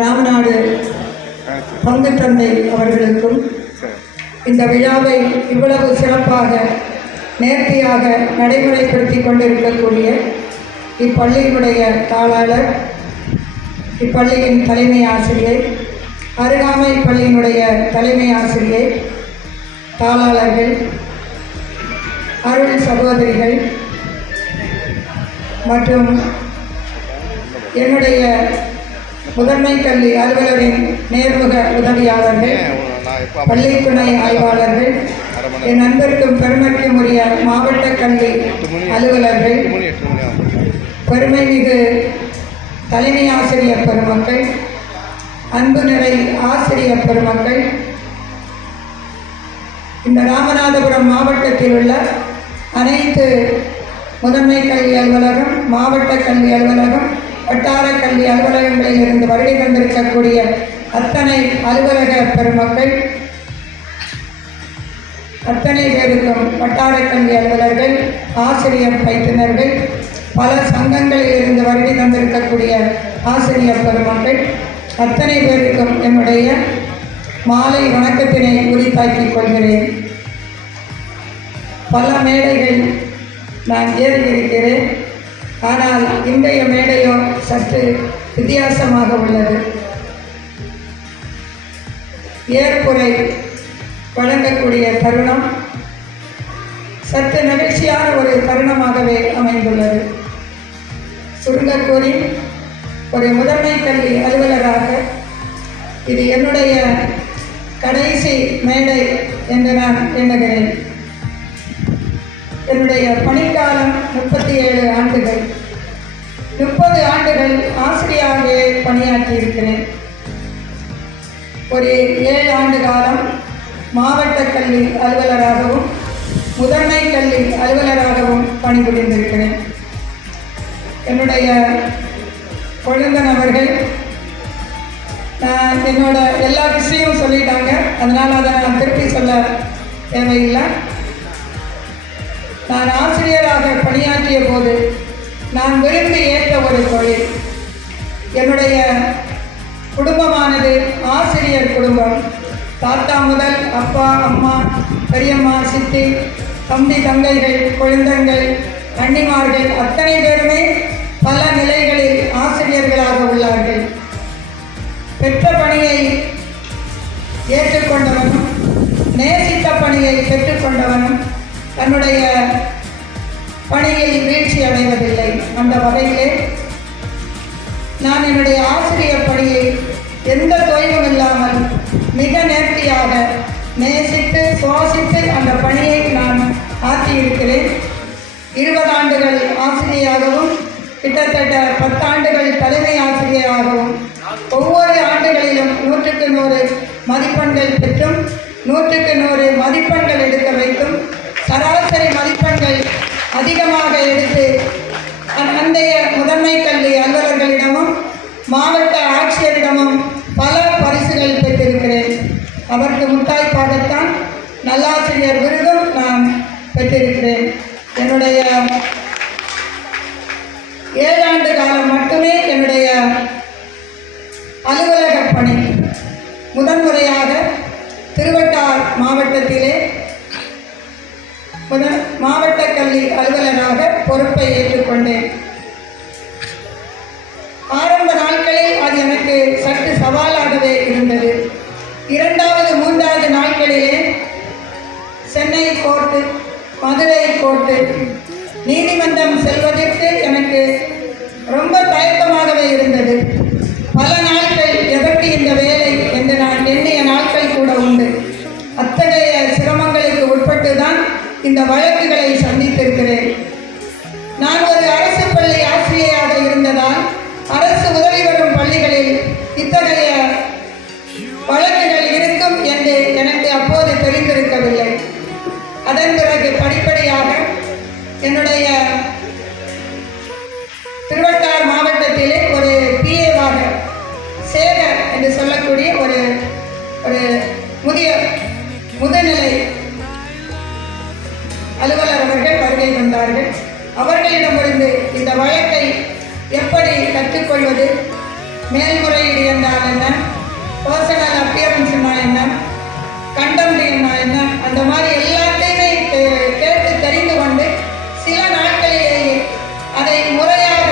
ராமநாடு பங்கு தந்தை அவர்களுக்கும் இந்த விழாவை இவ்வளவு சிறப்பாக நேர்த்தியாக நடைமுறைப்படுத்தி கொண்டிருக்கக்கூடிய இப்பள்ளியினுடைய தாளாளர், இப்பள்ளியின் தலைமை ஆசிரியை, அருகாமை பள்ளியினுடைய தலைமை ஆசிரியை, தாளாளர்கள், அருள் சகோதரிகள் மற்றும் என்னுடைய முதன்மை கல்வி அலுவலரின் நேர்முக உதவியாளர்கள், பள்ளி துணை ஆய்வாளர்கள், என் நண்பருக்கும் பெருமைக்கும் உரிய மாவட்ட கல்வி அலுவலர்கள், பெருமைமிகு தலைமை ஆசிரியர் பெருமக்கள், அன்பு நிறை ஆசிரியர் பெருமக்கள், இந்த ராமநாதபுரம் மாவட்டத்தில் உள்ள அனைத்து முதன்மை கல்வி அலுவலகம், மாவட்ட கல்வி அலுவலகம், வட்டார கல்வி அலுவலகங்களில் இருந்து வருகை தந்திருக்கக்கூடிய அத்தனை அலுவலக பெருமக்கள், அத்தனை பேருக்கும் வட்டார கல்வி அலுவலர்கள், ஆசிரியர் பயிற்றுனர்கள், பல சங்கங்களில் இருந்து வருகை தந்திருக்கக்கூடிய ஆசிரியர் பெருமக்கள் அத்தனை பேருக்கும் என்னுடைய மாலை வணக்கத்தினை உரித்தாக்கிக் கொள்கிறேன். பல மேடைகள் நான் ஏறியிருக்கிறேன். ஆனால் இன்றைய மேடையோ சற்று வித்தியாசமாக உள்ளது. ஏற்புரை வழங்கக்கூடிய தருணம் சற்று நெகிழ்ச்சியான ஒரு தருணமாகவே அமைந்துள்ளது. சுருங்கக்கூறி, ஒரு முதன்மை கல்வி அலுவலராக இது என்னுடைய கடைசி மேடை என்று நான் எண்ணுகிறேன். என்னுடைய பணிக்காலம் 37 ஆண்டுகள். 30 ஆண்டுகள் ஆசிரியராகவே பணியாற்றியிருக்கிறேன். ஒரு 7 ஆண்டு காலம் மாவட்ட கல்வி அலுவலராகவும் முதன்மை கல்வி அலுவலராகவும் பணிபுரிந்திருக்கிறேன். என்னுடைய கொழுந்தன் அவர்கள் என்னோட எல்லா விஷயமும் சொல்லிட்டாங்க. அதனால் அதை நான் திருப்பி சொல்ல தேவையில்லை. நான் ஆசிரியராக பணியாற்றிய போது நான் விரும்பி ஏற்ற ஒரு தொழில். என்னுடைய குடும்பமானது ஆசிரியர் குடும்பம். தாத்தா முதல் அப்பா, அம்மா, பெரியம்மா, சித்தி, தம்பி, தங்கைகள், குழந்தைகள், அண்ணிமார்கள் அத்தனை பேருமே பல நிலைகளில் ஆசிரியர்களாக உள்ளார்கள். பெற்ற பணியை ஏற்றுக்கொண்டவனும் நேசித்த பணியை பெற்றுக்கொண்டவனும் தன்னுடைய பணியில் வீழ்ச்சி அடைவதில்லை. அந்த வகையிலே நான் என்னுடைய ஆசிரியர் பணியை எந்த தொய்வும் இல்லாமல் மிக நேர்த்தியாக நேசித்து சுவாசித்து அந்த பணியை நான் ஆற்றியிருக்கிறேன். 20 ஆண்டுகள் ஆசிரியராகவும் கிட்டத்தட்ட 10 ஆண்டுகள் தலைமை ஆசிரியராகவும் ஒவ்வொரு ஆண்டுகளிலும் 100க்கு 100 மதிப்பெண்கள் பெற்றும் 100க்கு 100 மதிப்பெண்கள் எடுக்க வைத்தும் சராசரி மதிப்பெண்கள் அதிகமாக எடுத்து அன்றைய முதன்மை கல்வி அலுவலர்களிடமும் மாவட்ட ஆட்சியரிடமும் பல பரிசுகள் பெற்றிருக்கிறேன். அவருக்கு முத்தாய்ப்பாகத்தான் நல்லாசிரியர் விருதும் நான் பெற்றிருக்கிறேன். என்னுடைய 7 ஆண்டு காலம் மட்டுமே என்னுடைய அலுவலக பணி. முதன்முறையாக திருவட்டார் மாவட்டத்திலே மாவட்ட கல்வி அலுவலராக பொறுப்பை ஏற்றுக்கொண்டேன். ஆரம்ப நாட்களில் அது எனக்கு சற்று சவாலாகவே இருந்தது. 2வது 3வது நாட்களிலே சென்னை கோர்ட்டு, மதுரை கோர்ட்டு, நீதிமன்றம் செல்வதற்கு எனக்கு ரொம்ப தயக்கமாகவே இருந்தது. பல நாட்கள் எதற்கு இந்த வேலை என்று நான் எண்ணிய நாட்கள் கூட உண்டு. அத்தகைய சிரமங்களுக்கு உட்பட்டு தான் இந்த வழக்குகளை சந்தித்திருக்கிறேன். நான் ஒரு அரசு பள்ளி ஆசிரியராக இருந்ததால் அரசு உதவி பெறும் பள்ளிகளில் இத்தகைய வழக்குகள் இருக்கும் என்று எனக்கு அப்போது தெரிந்திருக்கவில்லை. அதன் பிறகு படிப்படியாக என்னுடைய திருவட்டார் மாவட்டத்திலே ஒரு பிஏவாக சேகர் என்று சொல்லக்கூடிய ஒரு முதுநிலை அலுவலர் அவர்கள் வருகை தந்தார்கள். அவர்களிடமிருந்து இந்த வழக்கை எப்படி கற்றுக்கொள்வது, மேல்முறையீடு என்றால் என்ன, பர்சனல் அப்பியரன்ஸ்னா என்ன, கண்டம்னா என்ன, அந்த மாதிரி எல்லாத்தையுமே கேட்டு தெரிந்து கொண்டு சில நாட்களிலேயே அதை முறையாக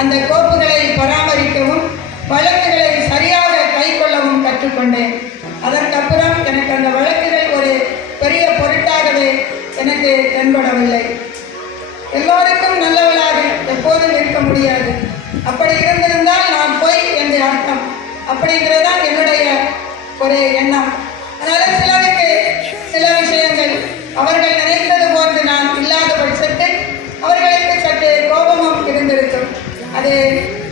அந்த கோப்புகளை பராமரிக்கவும் வழக்குகளை சரியாக கை கொள்ளவும் கற்றுக்கொண்டேன். அதற்கப்புறம் எனக்கு அந்த வழக்குகள் ஒரு பெரிய பொருட்டாகவே எனக்கு தென்படவில்லை. எல்லோருக்கும் நல்லவளாக எப்போதும் இருக்க முடியாது. அப்படி இருந்திருந்தால் நான் பொய் என்று அர்த்தம். அப்படிங்கிறதான் என்னுடைய ஒரு எண்ணம். அதனால் சிலருக்கு சில விஷயங்கள் அவர்கள் நினைத்தது போன்று நான் இல்லாத பட்சத்தில் அவர்களுக்கு சற்று கோபமும் இருந்திருக்கும். அது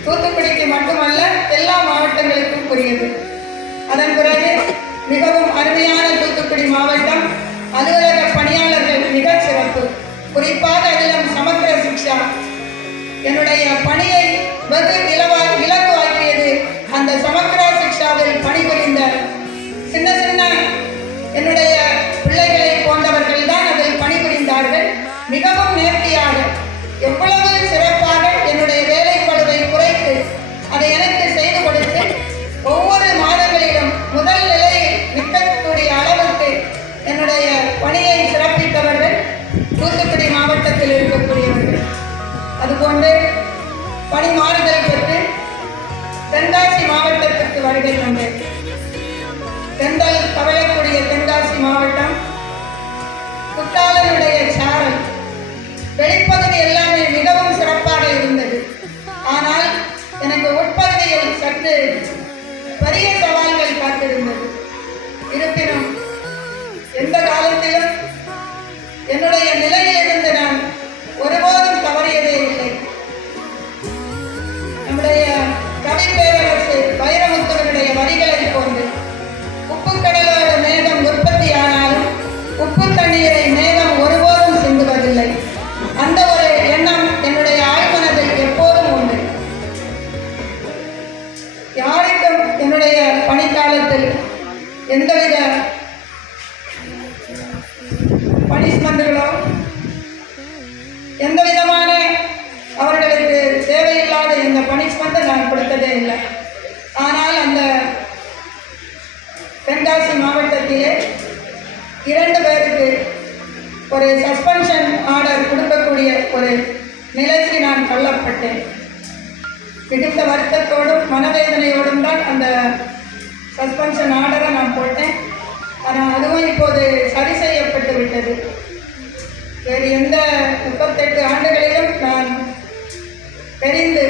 தூத்துக்குடிக்கு மட்டுமல்ல, எல்லா மாவட்டங்களுக்கும் புரியுது. அதன் பிறகு மிகவும் அருமையான தூத்துக்குடி மாவட்டம். அலுவலக பணியாளர்கள் மிக சிறப்பு. குறிப்பாக அதிலும் சமக்கிர சிக்ஷா என்னுடைய பணியை வெகு இலகுவாக்கியது. அந்த சமக்கிர சிக்ஷாவில் பணிபுரிந்த சின்ன சின்ன என்னுடைய பிள்ளைகளை போன்றவர்கள் தான் அதில் பணிபுரிந்தார்கள். மிகவும் நேர்த்தியாக, எவ்வளவு சிறப்பாக என்னுடைய வேலைப்பளுவை குறைத்து அதை எனக்கு செய்து கொடுத்து ஒவ்வொரு மாதங்களிலும் முதல் நிலையில் நிற்கக்கூடிய அளவுக்கு என்னுடைய பணியை சிறப்பித்தவர்கள் தூத்துக்குடி மாவட்டத்தில் இருக்கக்கூடியவர்கள். அதுபோன்று பணி மாறுதல் பெற்று தென்காசி மாவட்டத்திற்கு வருகை தந்தேன். தென்றல் தவழக்கூடிய தென்காசி மாவட்டம், குற்றாலனுடைய சாரல், வெளிப்பகுதி எல்லாமே மிகவும் சிறப்பாக இருந்தது. ஆனால் எனக்கு உட்பகுதியில் சற்று பெரிய சவால்கள் காத்திருந்தது. இருப்பினும் எந்த காலத்திலும் என்னுடைய நிலையிலிருந்து நான் ஒருபோதும் தவறியதே இல்லை. நம்முடைய கவி பேரரசு வைரமுத்துவனுடைய வரிகளை போன்று, உப்பு கடலோட மேகம் உற்பத்தி ஆனாலும் உப்பு தண்ணீரை மேகம் ஒருபோதும் சிந்துவதில்லை. அந்த ஒரு எண்ணம் என்னுடைய ஆழ்மனதில் எப்போதும் உண்டு. யாருக்கும் என்னுடைய பணிக்காலத்தில் எந்தவித பனிஷ்மெண்ட்களோ எந்த விதமான அவர்களுக்கு தேவையில்லாத எந்த பனிஷ்மெண்ட்டை நான் கொடுத்ததே இல்லை. ஆனால் அந்த தென்காசி மாவட்டத்திலே 2 பேருக்கு ஒரு சஸ்பென்ஷன் ஆர்டர் கொடுக்கக்கூடிய ஒரு நிலைக்கு நான் தள்ளப்பட்டேன். மிகுந்த வருத்தத்தோடும் மனவேதனையோடும் தான் அந்த சஸ்பென்ஷன் ஆர்டரை நான் போட்டேன். ஆனால் அதுவும் இப்போது சரி செய்யப்பட்டு விட்டது. வேறு எந்த 38 ஆண்டுகளிலும் நான் தெரிந்து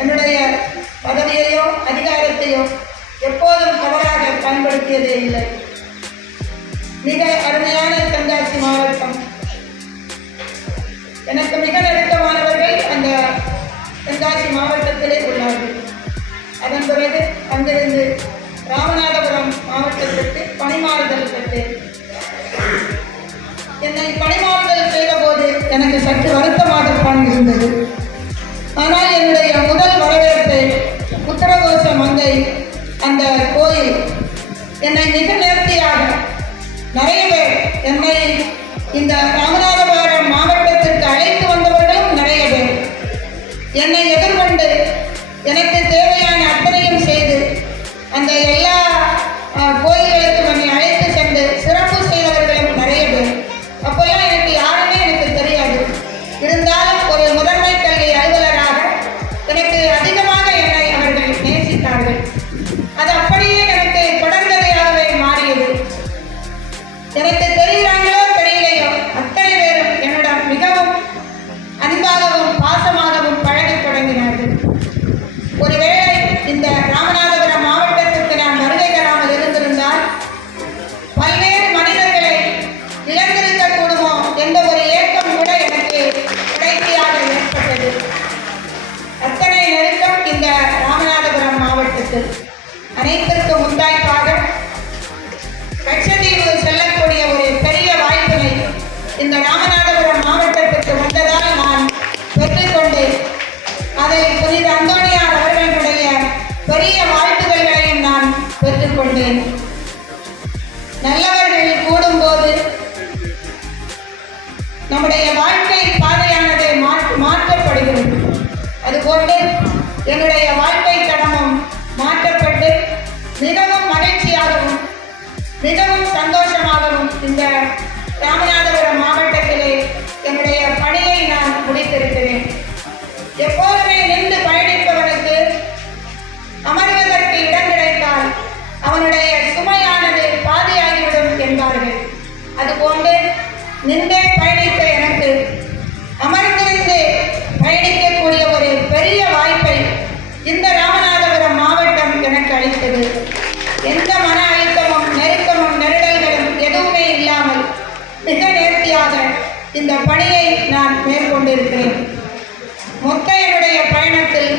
என்னுடைய பதவியையோ அதிகாரத்தையோ எப்போதும் தவறாக பயன்படுத்தியதே இல்லை. மிக அருமையான தென்காசி மாவட்டம். எனக்கு மிக நெருக்கமானவர்கள் அந்த தென்காசி மாவட்டத்திலே உள்ளார்கள். அதன் பிறகு அங்கிருந்து ராமநாதபுரம் மாவட்டத்திற்கு பணிமாறுதல் பெற்றேன். என்னை பணிமாறுதல் செய்த போது எனக்கு சற்று வருத்தமாகத்தான் இருந்தது. ஆனால் என்னுடைய முதல் வரவேற்பை உத்தரகோச மங்கை அந்த கோயில் என்னை மிக நேர்த்தியாக, நிறைய பேர் என்னை இந்த ராமநாதபுரம் மாவட்டத்திற்கு அழைத்து வந்தவர்களும் நிறைய பேர் என்னை எதிர்கொண்டு எனக்கு தேவையான அத்தனையும் செய்து அந்த எல்லா கோயில்களுக்கும் என்னை அழைத்து சென்று சிறப்பு செய்தவர்களும் நிறைய பேர். அப்போல்லாம் எனக்கு யாருமே எனக்கு தெரியாது. இருந்தாலும் ஒரு முதன்மை கல்வி அலுவலராக எனக்கு அதிகமாக என்னை அவர்கள் நேசித்தார்கள். அது அப்படியே எனக்கு தொடர்ந்ததையாகவே மாறியது. எனக்கு தெரிகிறாங்களோ தெரியலையோ அத்தனை பேரும் என்னிடம் மிகவும் அன்பாகவும் பாசமாகவும் பழகத் தொடங்கினார்கள். ஒருவேளை இந்த ராமநாதபுரம் மாவட்டத்திற்கு நான் வருகை தராமல் இருந்திருந்தால் பல்வேறு மனிதர்களை இழந்திருக்கக்கூடுமோ என்ற ஒரு ஏக்கம் கூட எனக்கு கடைசியாக ஏற்பட்டது. அத்தனை நெருக்கம் இந்த ராமநாதபுரம் மாவட்டத்தில். அனைத்திற்கும் முத்தாய்ப்பாக கட்சத்தீவு செல்லக்கூடிய ஒரு பெரிய வாய்ப்பினை இந்த ராமநாதபுரம் மாவட்டத்திற்கு வந்ததால் நான் பெற்றுக்கொண்டேன். அதை புனித அந்தோணியார் அவர்களுடைய பெரிய வாழ்த்துதல்களையும் நான் பெற்றுக்கொண்டேன். நல்லவர்கள் கூடும்போது நம்முடைய வாழ்க்கை பாதையானது மாற்றப்படுகிறது. அதுபோன்று என்னுடைய வாழ்க்கை தடமும் மாற்றப்பட்டு மிகவும் மகிழ்ச்சியாகவும் மிகவும் சந்தோஷமாகவும் இந்த ராமநாதபுரம் மாவட்டத்திலே என்னுடைய பணியை நான் முடித்திருக்கிறேன். எப்போதுமே நின்று பயணிப்பவனுக்கு அமர்வதற்கு இடம் கிடைத்தால் அவனுடைய சுமையானது பாதியாகிவிடும் என்பார்கள். அதுபோன்று நின்றே பயணித்த எனக்கு அமர்ந்திருந்து பயணிக்கக்கூடிய ஒரு பெரிய வாய்ப்பை இந்த ராமநாதபுரம் மாவட்டம் எனக்கு அளித்தது. எந்த மன அழுத்தமும் நெருக்கமும் நெருடல்களும் எதுவுமே இல்லாமல் மிக நேர்த்தியாக இந்த பணியை நான் மேற்கொண்டிருக்கிறேன். மொத்த என்னுடைய பயணத்தில்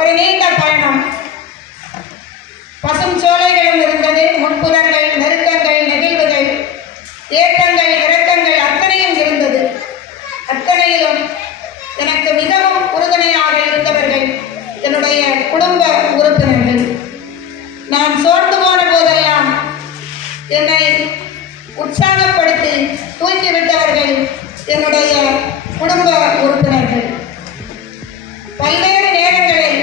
ஒரு நீண்ட பயணம். பசும் சோலைகளும் இருந்தது, முட்புறங்கள், நெருக்கங்கள், நெகிழ்வுகள், ஏற்றங்கள், இறக்கங்கள் அத்தனையும் இருந்தது. அத்தனையிலும் எனக்கு மிகவும் உறுதுணையாக இருந்தவர்கள் என்னுடைய குடும்ப உறுப்பினர்கள். நான் சோர்ந்து போன போதெல்லாம் என்னை உற்சாகப்படுத்தி தூக்கிவிட்டவர்கள் என்னுடைய குடும்ப உறுப்பினர்கள். பல்வேறு நேரங்களில்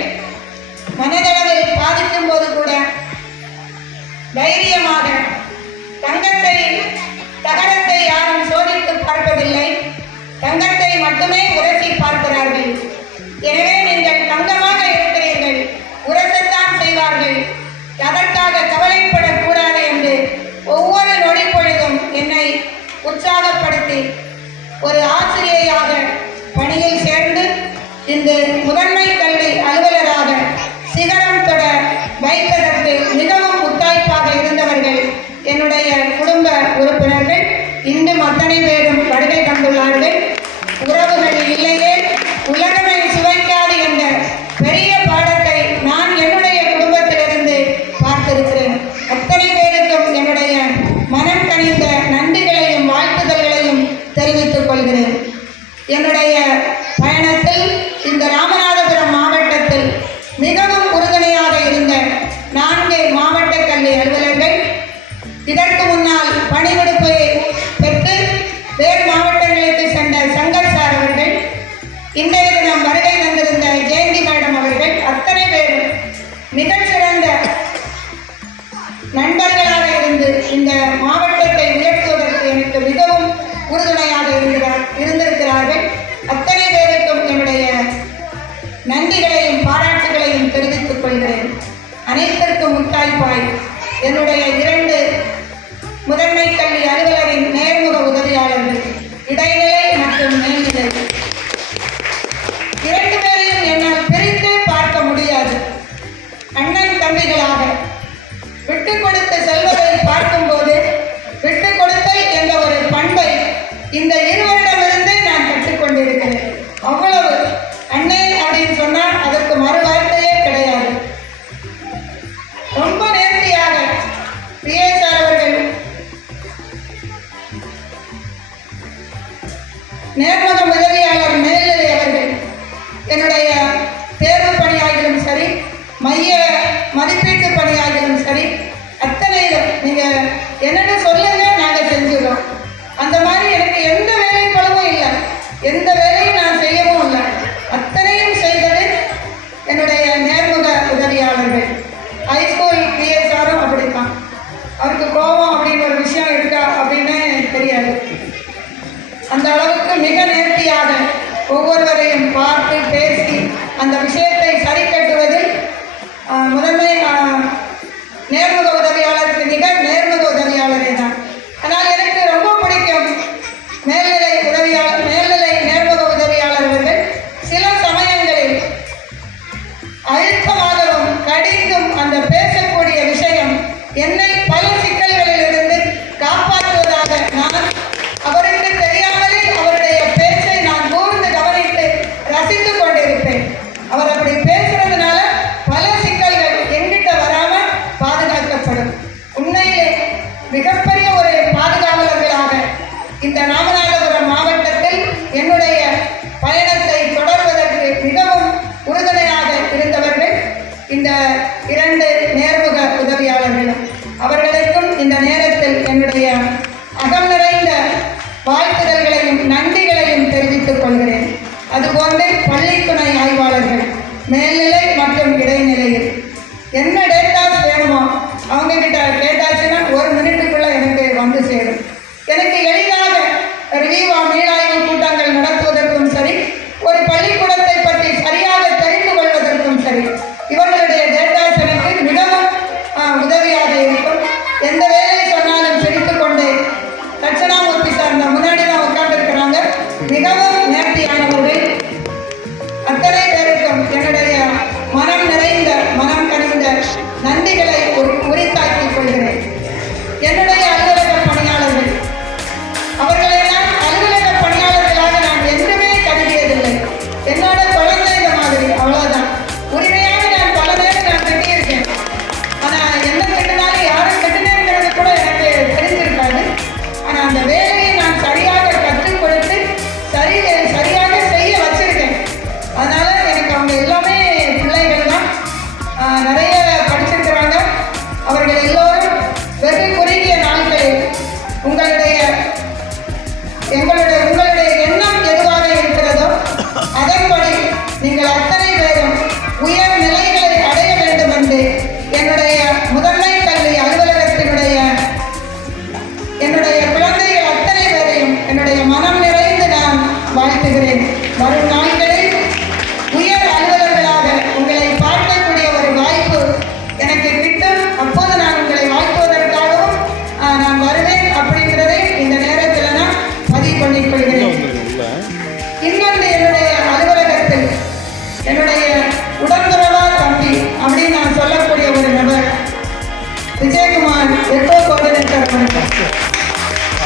மனதளவில் பாதிக்கும் போது கூட தைரியமாக தகரத்தை யாரும் சோதித்து பார்ப்பதில்லை, தங்கத்தை மட்டுமே உரசி பார்க்கிறார்கள். எனவே நீங்கள் தங்கமாக இருக்கிறீர்கள், உரசத்தான் செய்வார்கள், அதற்காக கவலைப்படக்கூடாது என்று ஒவ்வொரு நொடி பொழுதும் என்னை உற்சாகப்படுத்தி ஒரு ஆசிரியையாக பணியில் சேர்ந்து இந்த முதன்மை கல்வி அலுவலராக சிகரம் தொட வைப்பதற்கு மிகவும் முத்தாய்ப்பாக இருந்தவர்கள் என்னுடைய குடும்ப உறுப்பினர்கள். இன்னும் அத்தனை பேரும் வருகை தந்துள்ளார்கள். உறவுகள் இல்லையே உலகமே சுவைக்காது என்ற பெரிய பாடத்தை நான் என்னுடைய குடும்பத்திலிருந்து பார்த்திருக்கிறேன். அத்தனை பேருக்கும் என்னுடைய மனம் கனிந்த நன்றிகளையும் வாழ்த்துதல்களையும் தெரிவித்துக் கொள்கிறேன். என்னுடைய பயணத்தில் இந்த ராமநாதபுரம் மாவட்டத்தில் மிகவும் உறுதுணையாக இருந்த 4 மாவட்ட கல்வி அலுவலர்கள், இதற்கு முன்னால் பணிவிடுப்பை பெற்று வேறு மாவட்டங்களுக்கு சென்ற சங்கர் சார் அவர்கள், இன்றைய தினம் வருகை தந்திருந்த ஜெயந்தி மேடம் அவர்கள், அத்தனை பேரும் மிகச்சிறந்த நண்பர்களாக இருந்து இந்த மாவட்டத்தை உயர்த்துவதற்கு எனக்கு மிகவும் உறுதுணையாக இருந்திருக்கிறார்கள். அத்தனை பேருக்கும் என்னுடைய நன்றிகளையும் பாராட்டுகளையும் தெரிவித்துக் கொள்கிறேன். அனைத்திற்கும் முத்தாய்ப்பாய் என்னுடைய 2 முதன்மை கல்வி அலுவலரின் நேர்முக உதவியாளர்கள், இடைநிலை மற்றும் மேல்நிலை, 2 பேரையும் என்னால் பிரித்து பார்க்க முடியாது. அண்ணன் தம்பிகளாக விட்டு கொடுத்து செல்வதை பார்க்கும்போது விட்டு கொடுத்தல் என்ற ஒரு பண்பை இந்த இருவரிடமிருந்து நான் கற்றுக்கொண்டிருக்கிறேன். அவ்வளவு அண்ணே அப்படின்னு சொன்னால் அதற்கு மறுவார்த்தையே கிடையாது. ரொம்ப நேர்த்தியாக பிஎஸ்ஆர் அவர்கள் நேர்முக உதவியாளர் மேல்நிலை அவர்கள் என்னுடைய தேர்வு பணியாகிலும் சரி, மைய மதிப்பீட்டு பணியாகிலும் சரி, அத்தனையிலும் நீங்கள் என்னென்ன சொல்லுங்க நாங்கள் செஞ்சுக்கிறோம். அந்த மாதிரி எனக்கு எந்த வேலை பழுவும் இல்லை, எந்த வேலையும் நான் செய்யவும் இல்லை. அத்தனையும் செய்தது என்னுடைய நேர்முக உதவியாளர்கள். ஹைஸ்கூல் பிஎஸ்ஆரும் அப்படித்தான். அவருக்கு கோபம் அப்படின்னு ஒரு விஷயம் இருக்கா அப்படின்னு எனக்கு தெரியாது. அந்த அளவுக்கு மிக நேர்த்தியாக ஒவ்வொருவரையும் பார்த்து பேசி அந்த விஷயத்தை சரி கட்டுவதில் முதன்மை நேர்முக உதவியாளருக்கு நிகர் நேர்முக உதவியாளரே தான். ஆனால் எனக்கு ரொம்ப பிடிக்கும் மேல்நிலை நேர்முக உதவியாளர்கள் சில சமயங்களில் அழுத்தமாகவும் கடிந்தும் அந்த பேசக்கூடிய விஷயம் என்னை பல சிக்கல்களிலிருந்து காப்பாற்றுவதாக நான் அவருக்கு தெரியாமலே அவருடைய பேச்சை நான் கூர்ந்து கவனித்து ரசித்து கொண்டிருப்பேன். அவர் அப்படி பேசுறதுனால பல சிக்கல்கள் எங்கிட்ட வராமல் பாதுகாக்க உங்களுடைய எண்ணம் எதுவாக இருக்கிறதோ அதன்படி நீங்கள் அத்தனை பேரும் உயர் நிலைகளை அடைய வேண்டும் என்று என்னுடைய முதன்மை கல்வி அலுவலகத்தினுடைய என்னுடைய குழந்தைகள் அத்தனை பேரையும் என்னுடைய மனம் நிறைந்து நான் வாழ்த்துகிறேன். வரும் நாட்களில் உயர் அலுவலர்களாக உங்களை பார்க்கக்கூடிய ஒரு வாய்ப்பு எனக்கு கிட்டும். அப்போது நான் உங்களை வாழ்த்துவதற்காகவும் நான் வருவேன் அப்படிங்கிறதை இந்த நேரத்தில் நான் பதிவு பண்ணிக் கொள்கிறேன். இன்னொன்று, என்னுடைய அலுவலகத்தில் என்னுடைய உடன்பிறவா தம்பி அப்படின்னு நான் சொல்லக்கூடிய ஒரு நபர் விஜயகுமார் எக்கோ கோஆர்டினேட்டர் வணக்கம்.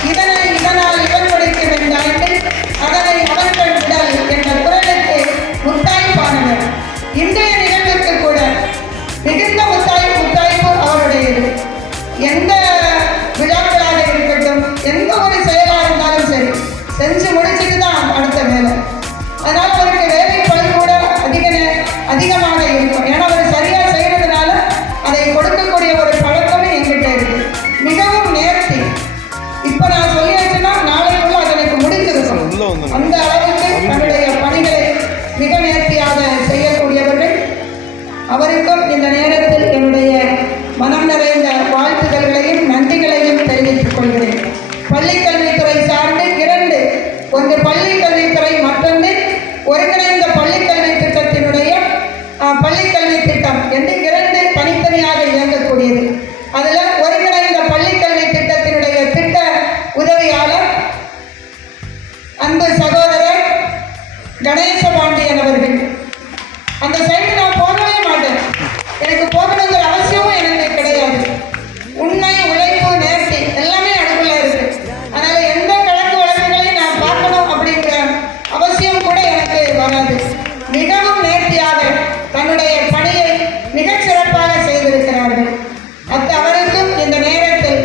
இதனால் இவன் முடிக்கும் என்றாண்டு அதனை அவர்கள் விடல் என்ற குரலுக்கு முத்தாய்ப்பானவர். இன்றைய நிகழ்வுக்கு கூட மிகுந்த முத்தாய்ப்பு அவருடையது. எந்த விழாக்களாக இருக்கட்டும், எந்த ஒரு செயலாக இருந்தாலும் சரி, செஞ்சு முடிச்சுட்டு தான் அடுத்த வேலை. அதனால் அவருக்கு வேலை பழு கூட அதிகமாக இருக்கும். ஏன்னா அவர் சரியாக செய்யறதுனால அதை கொடுக்கக்கூடிய ஒரு பழக்கமே எங்கிட்ட இருக்கு. மிகவும் நேர்த்தி. இப்ப நான் சொல்லி வச்சேன்னா நாளைக்குள்ள அது எனக்கு முடிஞ்சிருக்கும். அந்த அளவுக்கு தன்னுடைய பணிகளை மிக நேர்த்தியாக செய்யக்கூடியவர்கள். அவருக்கும் இந்த நேரத்தில் என்னுடைய மனம் நிறைந்த வாழ்த்துதல்களையும் நன்றிகளையும் தெரிவித்துக் கொள்கிறேன். பள்ளிக்கல்வித்துறை சார்ந்து 2, ஒன்று பள்ளிக்கல்வித்துறை, மற்றொன்று ஒருங்கிணைந்த பள்ளிக்கல்வி திட்டத்தினுடைய பள்ளிக்கல்வி திட்டம் என்று 2 தனித்தனியாக இயங்கக்கூடியது. அதுல ஒருங்கிணைந்த பள்ளிக்கல்வி திட்டத்தினுடைய திட்ட உதவியாளர் அன்பு சகோதரர் கணேசபாண்டியன் அவர்கள். அந்த சைடு நான் போகவே மாட்டேன். எனக்கு போகணுங்கிற அவசியமும் எனக்கு கிடையாது. உண்மை, உழைப்பு, நேர்த்தி எல்லாமே அதுக்குள்ள இருக்கு. அதனால எந்த கணக்கு வழக்குகளையும் நான் பார்க்கணும் அப்படிங்கிற அவசியம் கூட எனக்கு வராது. மிகவும் நேர்த்தியாக தன்னுடைய பணியை மிகச் சிறப்பாக செய்திருக்கிறார்கள். அவருக்கும் இந்த நேரத்தில்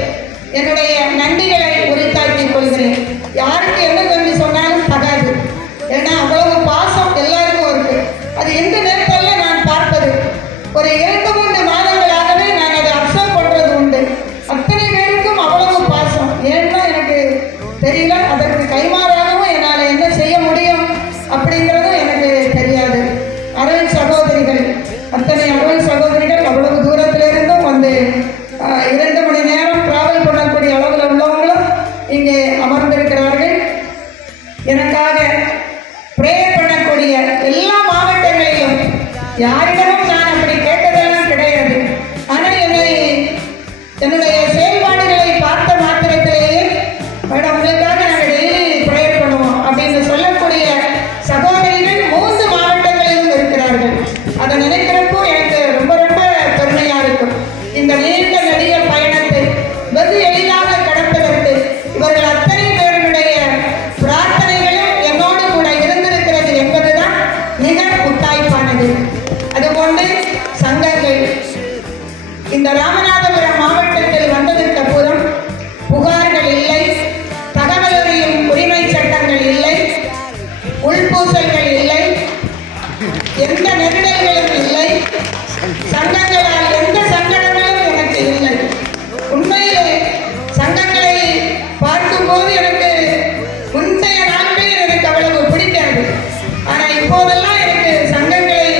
என்னுடைய நன்றிகளை உரித்தாக்கிக் கொள்கிறேன். யாருக்கு என்ன சொல்லி சொன்னாலும் தகாது. ஏன்னா அவ்வளவு பாசம் எல்லாருக்கும் இருக்கு. அது எந்த நேரத்தில் நான் பார்ப்பது ஒரு 2-3 மாதங்களாகவே நான் அதை அப்சர்வ் பண்றது உண்டு. அத்தனை பேருக்கும் அவ்வளவு பாசம். ஏன்னா எனக்கு தெரியல, அதற்கு கைமாறாகவும் என்னால் என்ன செய்ய முடியும் அப்படிங்கிறதும் எனக்கு தெரியாது. அருள் சகோதரிகள், அத்தனை அருள் சகோதரிகள் அவ்வளவு தூரத்திலிருந்தும் வந்து 2 மணி நேரம் டிராவல் பண்ணக்கூடிய அளவில் உள்ளவங்களும் இங்கே அமர்ந்திருக்கிறார்கள். எனக்காக பிரேயர் பண்ணக்கூடிய எல்லா மாவட்டங்களிலும் யாரிடமும் நான் அப்படி கேட்டதெல்லாம் கிடையாது. ஆனால் என்னுடைய செயல்பாடுகளை பார்த்த மாத்திரத்திலேயே மேடம் உங்களுக்காக நாங்கள் டெய்லி பிரேயர் பண்ணுவோம் அப்படின்னு சொல்லக்கூடிய சகோதரிகள் 3 மாவட்டங்களிலும் இருக்கிறார்கள். அதை நினைக்கிறப்போ எனக்கு ரொம்ப ரொம்ப பெருமையா இருக்கும். இந்த நீண்ட நெடிய பயணத்தை வெகு எளிதாக கடப்பதற்கு இவர்கள் அத்தனை பேருடைய பிரார்த்தனைகளும் என்னோடு கூட இருந்திருக்கிறது என்பதுதான் மிக முத்தாய்ப்பானது. அதுபோன்று சங்கங்கள் இந்த ராமநாதபுரம் மாவட்டத்தில் வந்ததற்கு அப்புறம் புகார்கள் இல்லை, தகவல் அறியும் உரிமை சட்டங்கள் இல்லை, உள்பூசல்கள் இல்லை, எந்த நெருடல்களும் இல்லை, சங்கங்களால் எந்த சங்கடங்களும் எனக்கு இல்லை. உண்மையிலே சங்கங்களை பார்க்கும்போது எனக்கு முந்தைய நாட்களில் எனக்கு அவ்வளவு பிடிக்காது. ஆனால் இப்போதெல்லாம் எனக்கு சங்கங்களை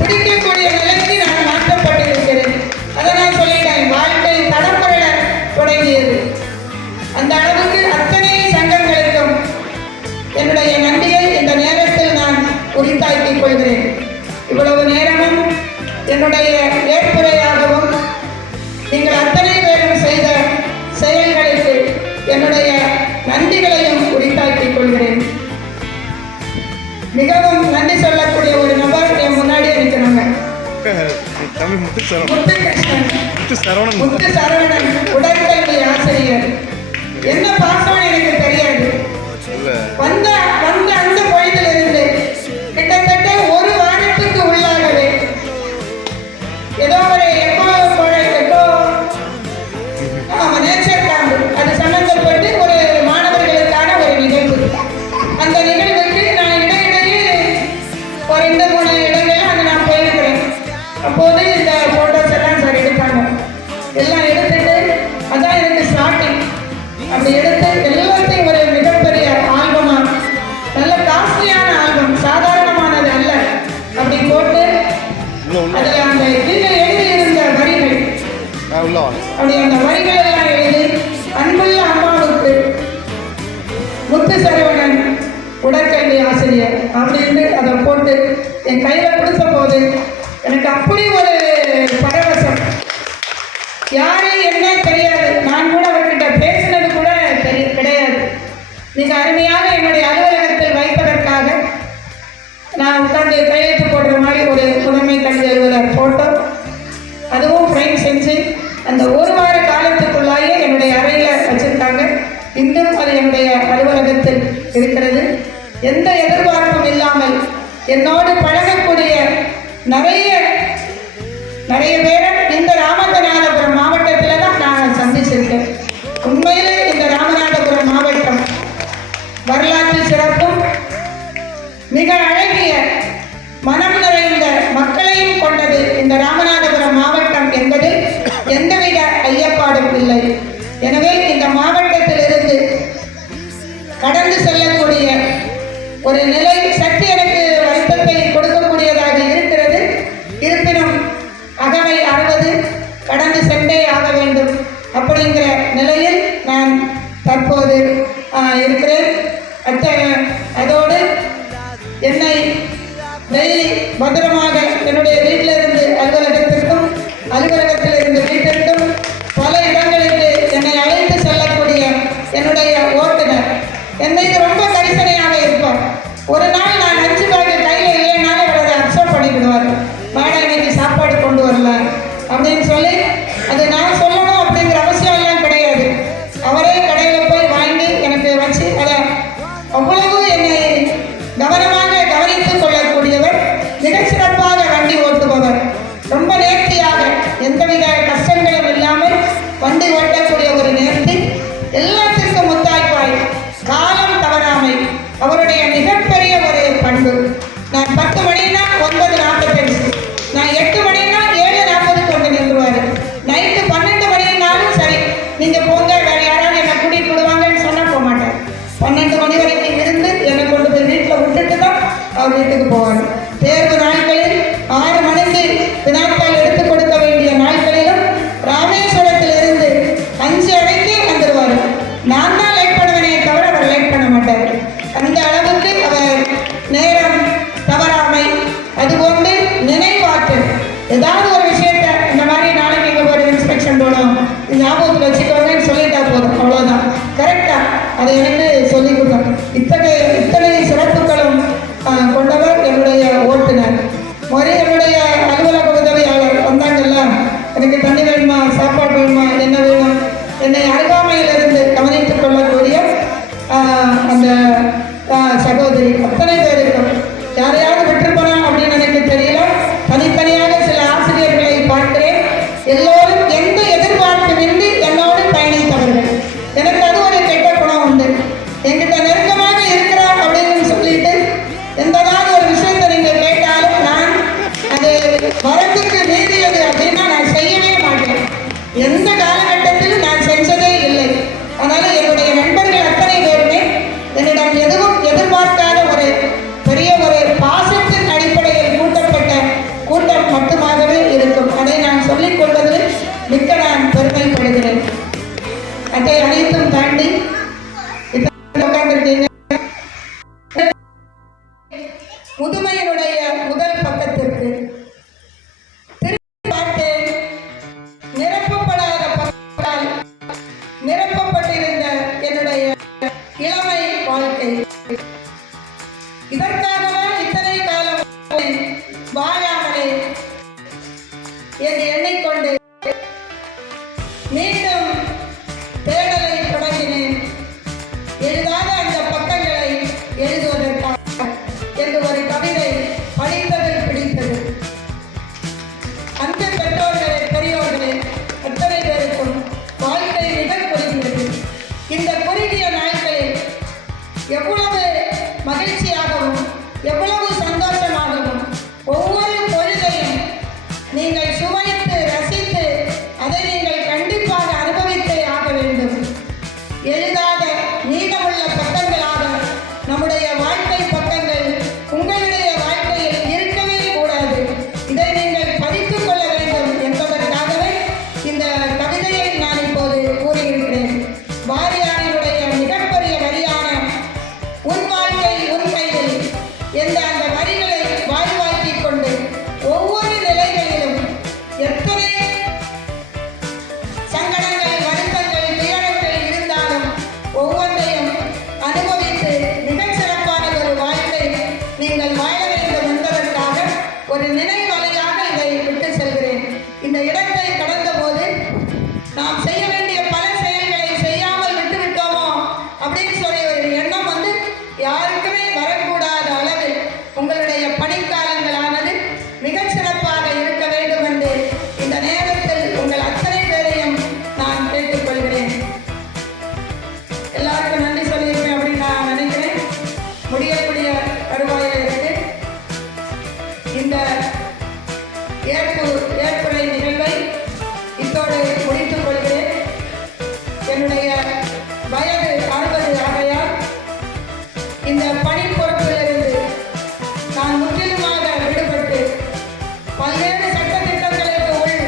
பிடிக்கக்கூடிய நிலைக்கு நான் மாற்றப்பட்டிருக்கிறேன். அதை நான் சொல்லிட்டேன், வாழ்க்கை தடம்புரள தொடங்கியது. அந்த அளவுக்கு அத்தனை சங்கங்களுக்கும் என்னுடைய நன்றியை இந்த நேரத்தில் நான் உரித்தாக்கிக் கொள்கிறேன். இவ்வளவு நேரமும் என்னுடைய ஏற்புரையாகவும் நீங்கள் அத்தனை பேரும் செய்த செயல்களுக்கு என்னுடைய நன்றிகளையும் உரித்தாக்கிக் கொள்கிறேன். மிகவும் நன்றி சொல்லக்கூடிய ஒரு நபர் என் முன்னாடியே இருக்கிறாங்க. முத்து சரவணன் உடற்கல்வி ஆசிரியர். என்ன பாசம் எனக்கு தெரியாது. வந்த அந்த பொழுதிலிருந்து கிட்டத்தட்ட 1 வாரத்துக்கு உள்ளாகவே ஏதோ ஒரு நேச்சர் கேம்ப் அது சம்பந்தப்பட்டு ஒரு மாணவர்களுக்கான ஒரு நிகழ்வு. அந்த நிகழ்வுக்கு நான் இடையிடையே ஒரு 2-3 இடங்களில் அங்கே நான் போயிருக்கிறேன். அப்போது இந்த போட்டோஸ் எல்லாம் சார் எடுப்பாங்க. எல்லாம் எடுத்துட்டு அதான் எனக்கு ஸ்டார்டிங். அப்படி எடுத்து எல்லாத்தையும் ஒரு மிக முத்து சரவணன் உடற்கல்வி ஆசிரியர் அப்படின்னு அதை போட்டு என் கையில் கொடுத்த போது எனக்கு அப்படி ஒரு பரவசம். யாரு என்ன தெரியாது, நான் கூட அவர்கிட்ட பேசினது கூட கிடையாது. மிக அருமையாக என்னுடைய அலுவலகத்தில் வைப்பதற்காக நான் உட்காந்து கையெழுத்து போடுற மாதிரி ஒரு முதன்மை கல்வி அலுவலர் ஃபோட்டோ, அதுவும் ஃப்ரேம் செஞ்சு அந்த ஒரு வார காலத்துக்குள்ளாயே என்னுடைய அறையில் வச்சுருக்காங்க. இன்னும் அது என்னுடைய அலுவலகத்தில் இருக்கிறது. எந்த எதிர்பார்ப்பும் இல்லாமல் என்னோடு பழகக்கூடிய நிறைய பேரை இந்த ராமநாதபுரம் மாவட்டத்தில் தான் நான் சந்திச்சிருக்கேன். உண்மையிலே இந்த ராமநாதபுரம் மாவட்டம் வரலாற்று சிறப்பும் மிக அழகிய மனம் நிறைந்த மக்களையும் கொண்டது. இந்த ராமநாதபுரம் மாவட்டம் என்பது எந்தவித ஐயப்பாடும் இல்லை. எனவே இந்த மாவட்டத்திலிருந்து கடந்து செல்லக்கூடிய ஒரு நிலை சற்று எனக்கு வருத்தத்தை கொடுக்கக்கூடியதாக இருக்கிறது. இருப்பினும் அகவை 60 கடந்து சென்றே ஆக வேண்டும் அப்படிங்கிற நிலையில் நான் தற்போது இருக்கிறேன். அதோடு என்னை டெய்லி பத்திரமாக என்னுடைய வீட்டிலிருந்து அலுவலகத்திற்கும் அலுவலகத்திலிருந்து வீட்டிற்கும் பல இடங்களுக்கு என்னை அழைத்து செல்லக்கூடிய என்னுடைய ஓட்டுநர் என் மீது ரொம்ப கரிசனையாக இருப்பார். ஒரு நாள் நான் 5 பேக்கு கையில் இல்லைனாலும் அவரை அப்சர்வ் பண்ணிவிடுவார். மேடம் இன்னைக்கு சாப்பாடு கொண்டு வரல அப்படின்னு சொல்லி, அது நான் சொல்லணும் அப்படிங்கிற அவசியம் எல்லாம் கிடையாது. அவரே கடையில் போய் வாங்கி எனக்கு வச்சு அதை அவ்வளவு என்னை கவனமாக கவனித்துக் கொள்ளக்கூடியவர். மிகச்சிறப்பாக வண்டி ஓட்டுபவர். ரொம்ப நேர்த்தியாக எந்தவித கஷ்டங்களும் இல்லாமல் வண்டி ஓட்டக்கூடிய ஒரு நேர்த்தி. எல்லாத்திற்கும் முத்தாய்ப்பாய் காலம் தவறாமை அவருடைய மிகப்பெரிய ஒரு பண்பு. நான் 10 மணினா 9:45, நான் 8 மணினா 7:40 கொண்டு நின்றுவார். நைட்டு 12 மணினாலும் சரி, நீங்கள் போங்க வேறு யாராவது என்னை கூட்டிகிட்டு விடுவாங்கன்னு சொன்னால் போக மாட்டேன். 12 மணி வரைக்கும் இருந்து என்னை கொண்டு போய் வீட்டில் விட்டுட்டு தான் அவர் வீட்டுக்கு போவார். தேர்வு நாட்களில் 6 மணிக்கு வினாத்தாள் எடுத்து கொடுக்க வேண்டிய நாட்களிலும் ராமேஸ்வரத்தில் இருந்து 5 அறைக்கு வந்துடுவார். நான் தான் லேட் பண்ணுவேனே தவிர அவர் லேட் பண்ண மாட்டார். அந்த அளவுக்கு அவர் நேரம் தவறாமை, அதுபோன்று நினைவாற்றல். ஏதாவது ஒரு விஷயத்தை இந்த மாதிரி நாளைக்கு எங்கே ஒரு இன்ஸ்பெக்ஷன் போகணும், ஞாபகத்தில் வச்சுக்கோங்கன்னு சொல்லிட்டா போதும், அவ்வளோதான். கரெக்டாக அதை எனக்கு சொல்லிக் கொடுத்தாங்க. இத்தனை சிறப்புகளும் கொண்டவர் என்னுடைய ஓட்டுநர். என்னுடைய அலுவலக உதவியாளர் வந்தாங்கல்ல, எனக்கு தண்ணி வேணுமா, சாப்பாடு வேணுமா, என்ன வேணும், என்னை அருகாமையிலிருந்து கவனித்துக் கொள்ளக்கூடிய அந்த சகோதரி அத்தனை பேருக்கும் யாரையாவது விட்டுருப்பனா அப்படின்னு எனக்கு தெரியல. தனித்தனியாக சில ஆசிரியர்களை பார்க்கிறேன். எல்லோரும் எந்த எதிர்பார்ப்புமின்றி என்னோடு பயணித்தவர்கள். எனக்கு அது ஒரு கெட்ட குணம் உண்டு. என்கிட்ட நெருக்கமாக இருக்கிறார் அப்படின்னு சொல்லிட்டு எந்ததாவது ஒரு விஷயத்தை நீங்கள் கேட்டாலும் நான் அது வரத்துக்கு மீறியது அப்படின்னா நான் செய்யவே மாட்டேன். எந்த காலகட்டத்திலும் நான் செஞ்சதே இல்லை. அதனால் என்னுடைய நண்பர்கள் அத்தனை பேருமே என்னிடம் எதுவும் எதிர்பார்க்காத ஒரு பெரிய ஒரு பாசத்தின் அடிப்படையில் கூட்டப்பட்ட கூட்டம் மட்டுமாகவே இருக்கும். அதை நான் சொல்லிக் கொள்வதில் மிக்க நான் பெருமைப்படுகிறேன். அதை அனைத்தும் தாண்டி உட்கார்ந்திருக்கீங்க. முதுமையினுடைய முதல் பக்கத்திற்கு திரும்பி பார்த்தேன். நிரப்பப்படாத பக்கத்தால் நிரப்பப்பட்டிருந்த என்னுடைய இளமை வாழ்க்கை. இதற்காகவே இத்தனை காலம் வாழாமலே என்று எண்ணிக்கொண்டு மீண்டும் தேடலை தொடங்கினேன். எழுதாத அந்த பக்கங்களை எழுதுவதற்காக என்று ஒரு கவிதை படித்ததில் பிடித்தது. அந்த பெற்றோர்களே, பெரியோர்களே, அத்தனை பேருக்கும் வாழ்க்கை மிக குறுகியது. இந்த குறுகிய நாட்களில் எவ்வளவு மகிழ்ச்சியாகவும் எவ்வளவு சந்தோஷமாகவும் ஒவ்வொரு பொழுதையும் நீங்கள் சுவைத்து ரசித்து அதை நீங்கள் கண்டிப்பாக அனுபவித்தே ஆக வேண்டும். எழுதாத மீதமுள்ள பக்கங்களாக நம்முடைய வாழ்க்கை பக்கங்கள் உங்களுடைய வாழ்க்கையில் இருக்கவே கூடாது. இதை நீங்கள் படித்துக் கொள்ள வேண்டும் என்பதற்காகவே இந்த கவிதையை நான் இப்போது கூறியிருக்கிறேன். வாரியாரினுடைய மிகப்பெரிய வரியான ஒரு நினைவலையாக இதை விட்டு செல்கிறேன். இந்த இடத்தை கடந்த போது நாம் செய்ய வேண்டிய பல செயல்களை செய்யாமல் விட்டு விட்டோமோ அப்படின்னு சொல்லி ஒரு எண்ணம் வந்து யாருக்குமே வரக்கூடாத அளவில் உங்களுடைய பணிக்காலங்களானது மிகச் சிறப்பாக இருக்க வேண்டும் என்று இந்த நேரத்தில் உங்கள் அத்தனை பேரையும் நான் கேட்டுக்கொள்கிறேன். எல்லாருக்கும் நன்றி சொல்லியிருக்கேன் அப்படின்னு நான் நினைக்கிறேன். முடியக்கூடிய வருவாயில் இருக்கு இந்த ஏற்புரை நிகழ்வை இத்தோடு முடித்துக் கொள்கிறேன். என்னுடைய வயது 60 ஆகையால் இந்த பணி பொறுப்பிலிருந்து நான் முற்றிலுமாக விடுபட்டு பல்வேறு சட்டத்திட்டங்களுக்கு உள்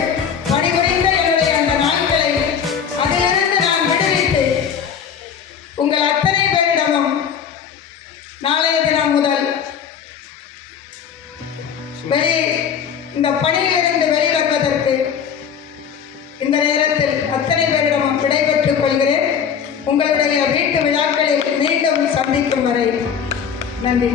பணிபுரிந்த என்னுடைய அந்த நாட்களை அதிலிருந்து நான் விடுவித்து உங்கள் அத்தனை பேரிடமும் நாளைய தினம் முதல் இந்த பணியிலிருந்து வெளிவருவதற்கு இந்த நேரத்தில் அத்தனை பேரிடமும் விடைபெற்றுக் கொள்கிறேன். உங்களுடைய வீட்டு விழாக்களில் மீண்டும் சந்திக்கும் வரை நன்றி.